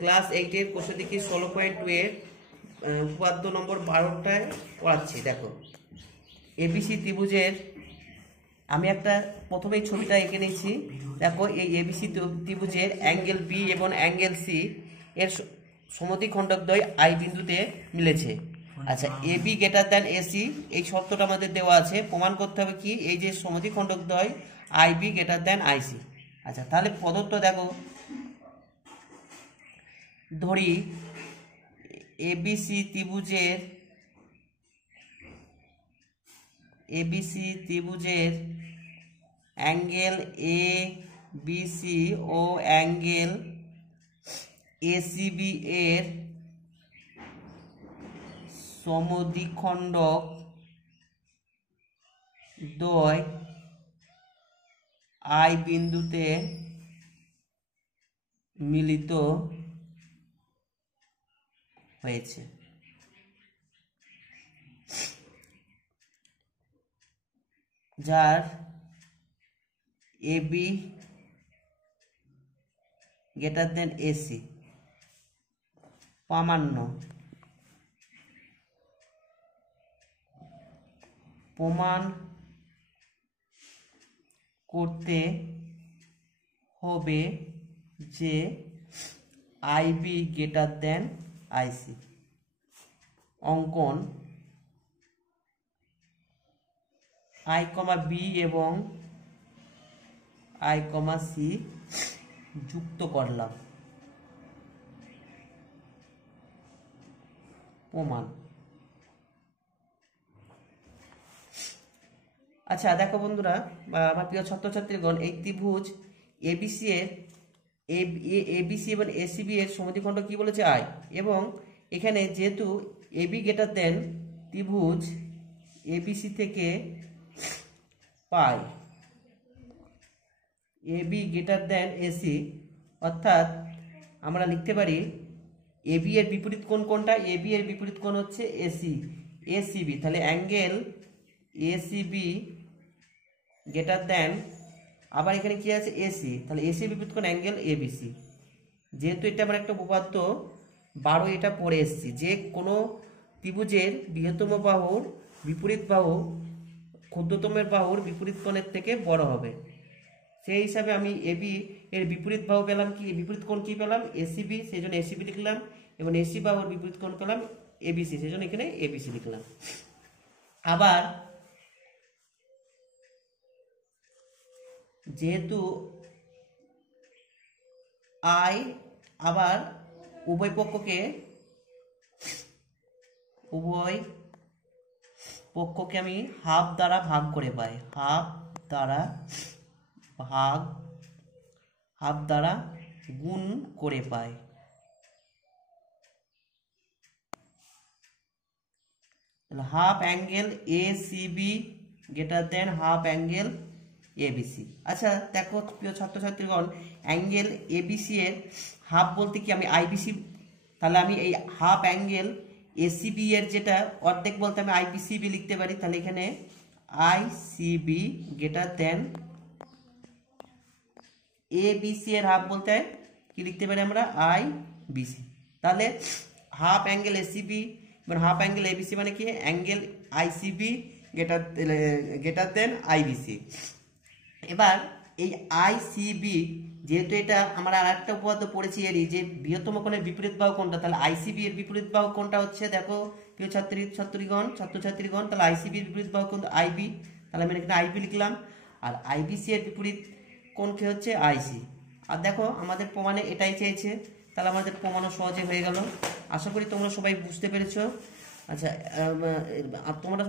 Class 8-এর কোষে দেখি 16.2 এর উপপাদ্য নম্বর 12টায় পড়াচ্ছি। দেখো এবিসি ত্রিভুজের আমি একটা প্রথমেই ছবিটা এঁকে নিচ্ছি। দেখো এই এবিসি ত্রিভুজের অ্যাঙ্গেল বি এবং অ্যাঙ্গেল সি এর সমদ্বিখণ্ডকদ্বয় আই বিন্দুতে মিলেছে। আচ্ছা, এবি গ্রেটার দ্যান এসি এই শর্তটা আমাদের দেওয়া আছে। প্রমাণ করতে হবে কি, এই যে সমদ্বিখণ্ডকদ্বয় আইবি গ্রেটার দ্যান আইসি। আচ্ছা, তাহলে প্রদত্ত দেখো, ধরি এবিসি ত্রিভুজের অ্যাঙ্গেল এ বিসি ও অ্যাঙ্গেল এসিবি এর সমদ্বিখণ্ডক দ্বয় আই বিন্দুতে মিলিত হয়েছে। যার এবি গ্রেটার দেন এসি প্রামাণ্য প্রমাণ করতে হবে যে আইবি গ্রেটার দেন আইসি। অঙ্কন আই কমা বি এবং আই কমা সি যুক্ত করলাম। প্রমাণ। আচ্ছা দেখো বন্ধুরা, আমার প্রিয় ছাত্রছাত্রীগণ, এই ত্রিভুজ এবিসি এবং এসিবি এর সমদ্বিখণ্ডক কি বলেছে? আই। এবং এখানে যেহেতু এবি গ্রেটার দেন ত্রিভুজ এবিসি থেকে পাই এবি গ্রেটার দেন এসি, অর্থাৎ আমরা লিখতে পারি এবি এর বিপরীত কোণ কোনটা? এবি এর বিপরীত কোণ হচ্ছে এসিবি। তাহলে অ্যাঙ্গেল এসিবি গ্রেটার দেন, আবার এখানে কি আছে? এসি। তাহলে এসি বিপরীত কোণ অ্যাঙ্গেল এবিসি। যেহেতু এটা আমার একটা উপপাদ্য 12 এটা পড়ে এসেছি, যে কোনো ত্রিভুজের বৃহত্তম বাহুর বিপরীত বাহু ক্ষুদ্রতমের বাহুর বিপরীত কোণের থেকে বড় হবে। সেই হিসাবে আমি এবি এর বিপরীত বাহু পেলাম কি, বিপরীত কোণ কি পেলাম? এসিবি, সেই জন্য এসিবি লিখলাম। এবং এসি বাহুর বিপরীত কোণ পেলাম এবিসি, সেই জন্য এখানে এবিসি লিখলাম। আবার যেহেতু আই, আবার উভয় পক্ষকে আমি হাফ দ্বারা ভাগ করে পাই। হাফ দ্বারা গুণ করে পাই। Half angle ACB greater than half angle ABC. আচ্ছা দেখো প্রিয় ছাত্রছাত্রীগণ, অ্যাঙ্গেল এবিসি এর হাফ বলতে কি, আমি আইবিসি, তাহলে আমি এই হাফ অ্যাঙ্গেল এসিবি এর যেটা অর্ধেক বলতে আমি আইবিসিবি লিখতে পারি। তাহলে এখানে আইসিবি গ্রেটার দেন এবিসি এর হাফ বলতে কি লিখতে পারি আমরা? আইবিসি। তাহলে হাফ অ্যাঙ্গেল এসিবি মানে হাফ অ্যাঙ্গেল এবিসি মানে কি? Angle ICB greater than IBC. এবার এই আইসিবি, যেহেতু এটা আমরা আর একটা উপপাদ্য পড়েছি এরই, যে বৃহত্তম কোণের বিপরীত বাহু কোনটা, তাহলে আইসিবি এর বিপরীত বাহু কোনটা হচ্ছে? দেখো প্রিয় ছাত্রছাত্রীগণ, তাহলে আইসিবি এর বিপরীত বাহু কোন? আইবি। তাহলে আমি এখানে আইবি লিখলাম। আর আইবিসি এর বিপরীত কোণ কি হচ্ছে? আইসি। আর দেখো আমাদের প্রমাণে এটাই চেয়েছে, তাহলে আমাদের প্রমাণও সহজে হয়ে গেল। আশা করি তোমরা সবাই বুঝতে পেরেছো। আচ্ছা তোমরা